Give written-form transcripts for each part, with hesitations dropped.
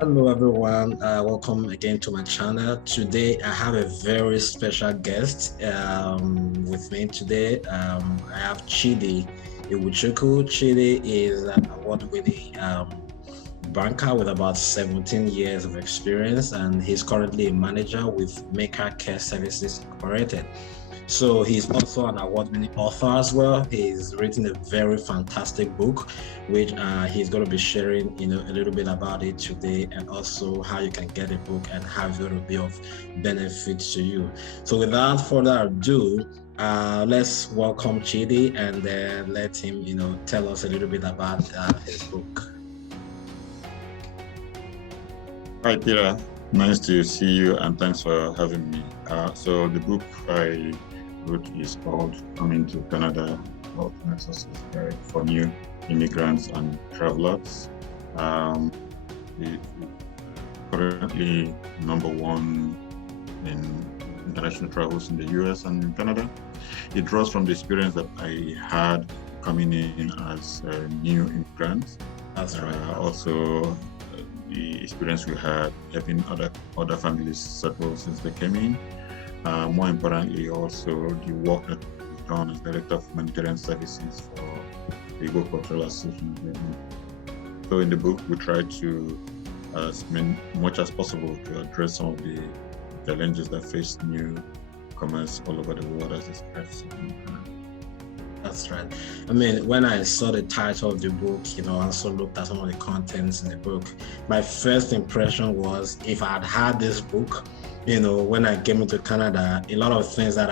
Hello everyone, welcome again to my channel. Today I have a very special guest with me today. I have Chidi Iwuchukwu. Chidi is an award-winning banker with about 17 years of experience, and he's currently a manager with Maker Care Services Incorporated. So he's also an award-winning author as well. He's written a very fantastic book, which he's going to be sharing, a little bit about it today, and also how you can get a book and how it's going to be of benefit to you. So without further ado, let's welcome Chidi and let him, tell us a little bit about his book. Hi, Peter. Nice to see you, and thanks for having me. So the book I wrote is called Coming to Canada, Ultimate Success Guide for New Immigrants and Travelers. It's currently #1 in international travels in the US and in Canada. It draws from the experience that I had coming in as a new immigrant. That's right. Also, the experience we had helping other families settle since they came in. More importantly, also the work that we've done as Director of Humanitarian Services for the Igbo Cultural Association. So in the book, we try to spend much as possible to address some of the challenges that face newcomers all over the world as expressed. That's right. I mean, when I saw the title of the book, I also looked at some of the contents in the book. My first impression was, if I had had this book, when I came into Canada, a lot of things that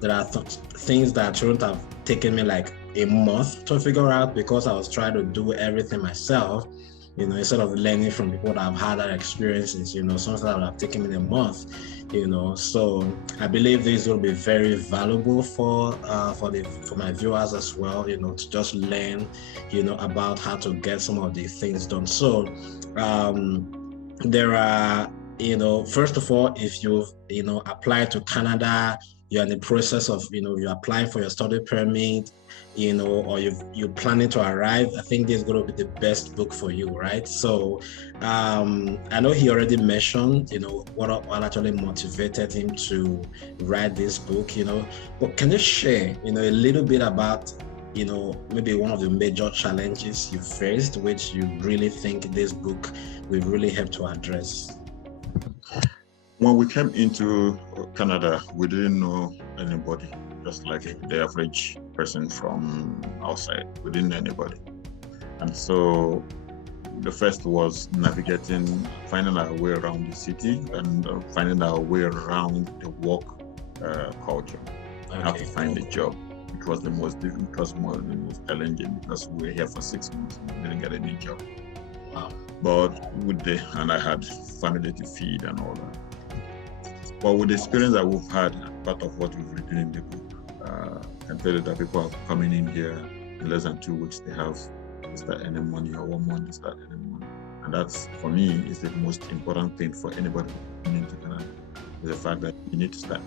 there are things that shouldn't have taken me like a month to figure out, because I was trying to do everything myself, instead of learning from people that have had that experiences, something that would have taken me a month. So I believe this will be very valuable for my viewers as well, to just learn, about how to get some of these things done. So there are, first of all, if you've, applied to Canada, you're in the process of, you're applying for your study permit, or you're planning to arrive, I think this is going to be the best book for you, right? So I know he already mentioned, what actually motivated him to write this book, but can you share, a little bit about, maybe one of the major challenges you faced, which you really think this book will really help to address? When we came into Canada, we didn't know anybody, just like the average person from outside. We didn't know anybody. And so the first was finding our way around the city and finding our way around the work culture. Okay. How to find a job. It was the most challenging, because we were here for 6 months and we didn't get any job. Wow. But and I had family to feed and all that. But with the experience that we've had, part of what we've written in the book, I can tell you that people are coming in here in less than 2 weeks, they start earning money, or 1 month they start earning money. And that's, for me, is the most important thing for anybody coming into Canada, is the fact that you need to start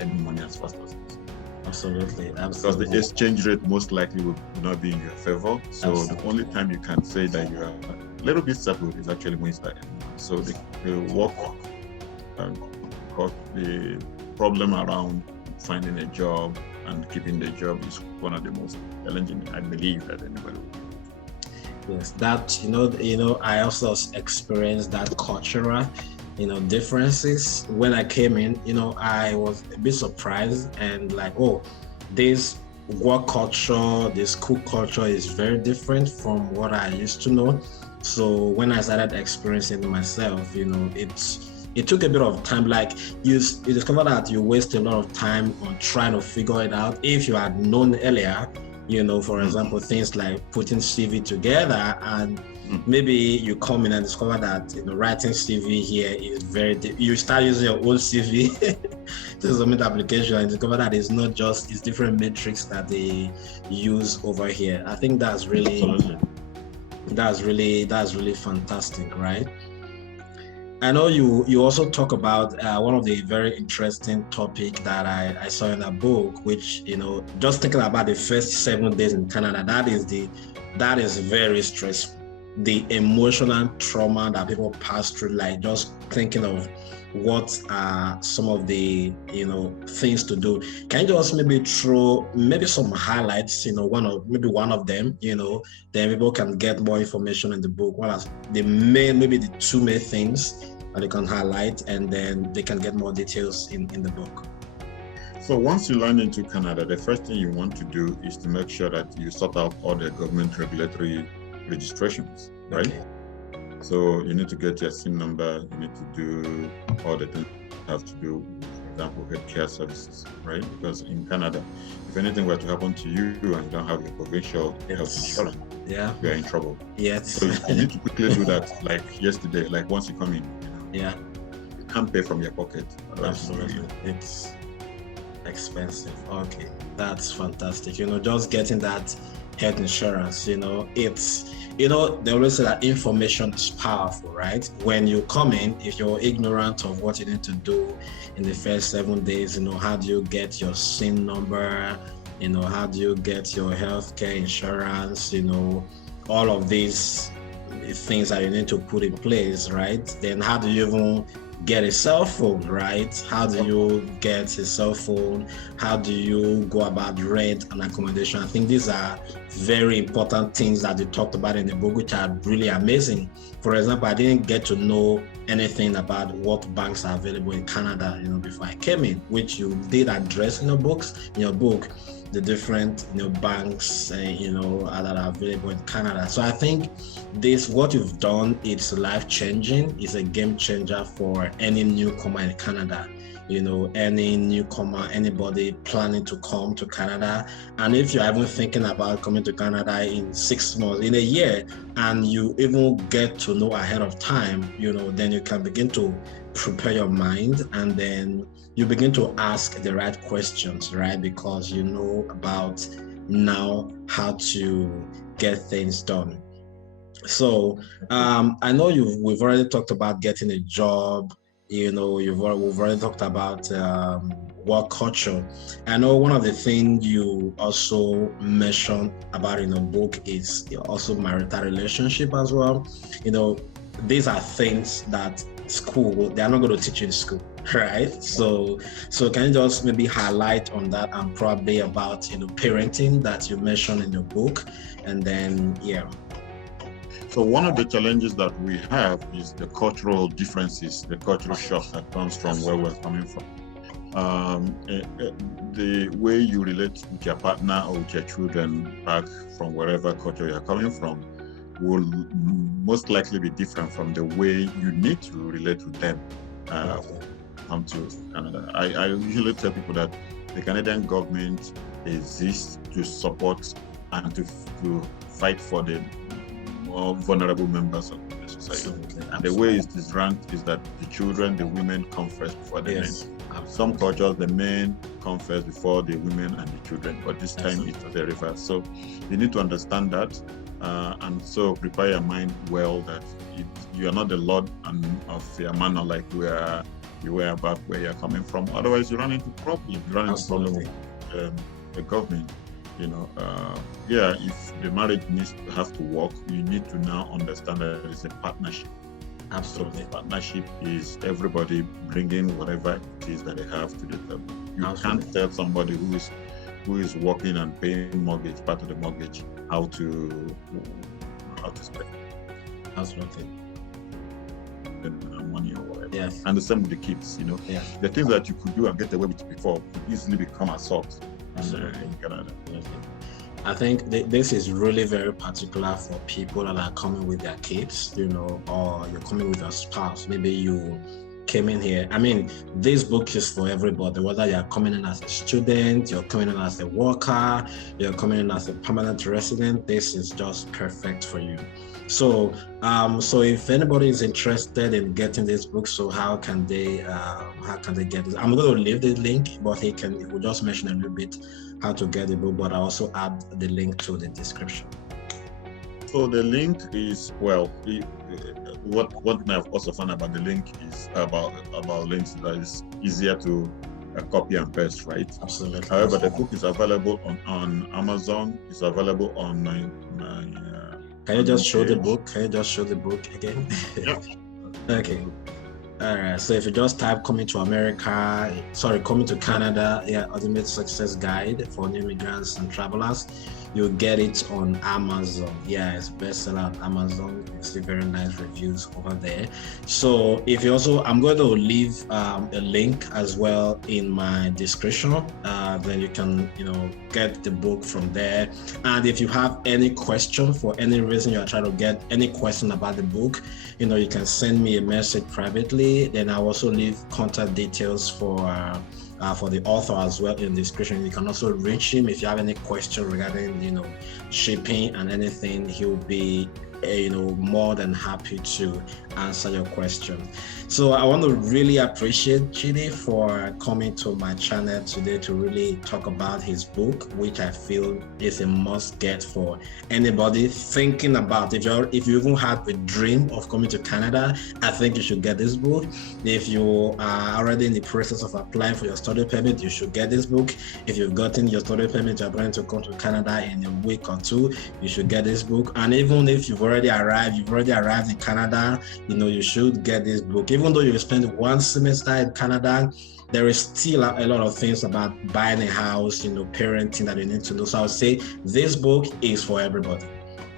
earning money as fast as possible. Absolutely. Because the exchange rate most likely will not be in your favor. So absolutely. The only time you can say that you are a little bit settled is actually when you start earning money. So the work, the problem around finding a job and keeping the job is one of the most challenging, I believe, that anybody will do. Yes, that I also experienced that cultural differences. When I came in, I was a bit surprised and like, oh, this work culture, this school culture is very different from what I used to know. So when I started experiencing it myself, it took a bit of time. Like you discover that you waste a lot of time on trying to figure it out. If you had known earlier, for example, things like putting CV together, and maybe you come in and discover that writing CV here is you start using your old CV to submit application and discover that it's not just, it's different metrics that they use over here. I think that's really fantastic, right? I know you also talk about one of the very interesting topic that I saw in a book, which, just thinking about the first 7 days in Canada, that is very stressful. the emotional trauma that people pass through, like just thinking of what are some of the things to do. Can you just maybe throw maybe some highlights, one of them, then people can get more information in the book. What are maybe the two main things that they can highlight, and then they can get more details in the book? So once you land into Canada, the first thing you want to do is to make sure that you sort out all the government regulatory registrations, right? Okay. So you need to get your SIN number, you need to do all the things you have to do, for example, healthcare services, right? Because in Canada, if anything were to happen to you and you don't have your provincial health insurance, you're in trouble. Yes. So you need to quickly do that, like yesterday, like once you come in. Yeah. You can't pay from your pocket. Absolutely. It's expensive. Okay, that's fantastic. Just getting that health insurance, it's they always say that information is powerful, right? When you come in, if you're ignorant of what you need to do in the first 7 days, how do you get your SIN number, how do you get your healthcare insurance, all of these things that you need to put in place, right? Then how do you even get a cell phone, right? How do you get a cell phone? How do you go about rent and accommodation? I think these are very important things that they talked about in the book, which are really amazing. For example, I didn't get to know anything about what banks are available in Canada, before I came in, which you did address in your book, the different banks that are available in Canada. So I think what you've done, it's life-changing. It's a game changer for any newcomer in Canada. Any newcomer, anybody planning to come to Canada. And if you're even thinking about coming to Canada in 6 months, in a year, and you even get to know ahead of time, then you can begin to prepare your mind, and then you begin to ask the right questions, right? Because you know about now how to get things done. So I know we've already talked about getting a job. We've already talked about work culture. I know one of the things you also mentioned about in the book is also marital relationship as well. These are things that school, they are not going to teach you in school, right? So can you just maybe highlight on that, and probably about parenting that you mentioned in your book, and then So one of the challenges that we have is the cultural differences, the cultural shock that comes from where we're coming from. The way you relate with your partner or with your children back from wherever culture you're coming from will most likely be different from the way you need to relate with them come to Canada. I usually tell people that the Canadian government exists to support and to fight for the more vulnerable members of the society. And the way it is ranked is that the children, the women come first before the men. Some cultures, the men come first before the women and the children, but this time it's the reverse. So you need to understand that, and so prepare your mind well that you are not the lord of your manor like you were back where you're coming from. Otherwise, you run into problems. You run into problems with the government. If the marriage needs to have to work, you need to now understand that it's a partnership. Absolutely. So partnership is everybody bringing whatever it is that they have to the table. You can't tell somebody who is working and paying mortgage, part of the mortgage, how to spend. Absolutely. Money or whatever. Yes. And the same with the kids, The things that you could do and get away with before could easily become assault. In Canada. I think this is really very particular for people that are coming with their kids, or you're coming with your spouse. Maybe you came in here. I mean, this book is for everybody, whether you're coming in as a student, you're coming in as a worker, you're coming in as a permanent resident. This is just perfect for you. So if anybody is interested in getting this book, so how can they get it? I'm going to leave the link, but he will just mention a little bit how to get the book, but I also add the link to the description. So the link is, what I've also found about the link is about links that is easier to copy and paste, right? Absolutely. However, the book is available on Amazon. It's available on Can you just show the book? Can you just show the book again? Yeah. Okay. All right. So if you just type coming to Canada, Ultimate Success Guide for New Immigrants and Travelers, you'll get it on Amazon. Yeah, it's bestseller on Amazon. You see very nice reviews over there. So if you also, I'm going to leave a link as well in my description. Then you can, get the book from there. And if you have any question for any reason you are trying to get any question about the book, you can send me a message privately. Then I'll also leave contact details for the author as well in the description. You can also reach him if you have any question regarding, shipping and anything. He'll be more than happy to answer your question. So I want to really appreciate Chidi for coming to my channel today to really talk about his book, which I feel is a must get for anybody thinking about, if you even had a dream of coming to Canada, I think you should get this book. If you are already in the process of applying for your study permit, you should get this book. If you've gotten your study permit, you're going to come to Canada in a week or two, you should get this book. And even if you've already arrived in Canada, you should get this book. Even though you spend one semester in Canada, there is still a lot of things about buying a house, parenting that you need to know. So I would say this book is for everybody.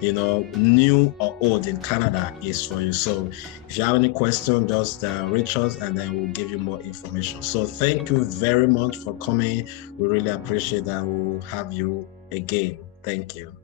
New or old in Canada is for you. So if you have any question, just reach us and then we'll give you more information. So thank you very much for coming. We really appreciate that. We'll have you again. Thank you.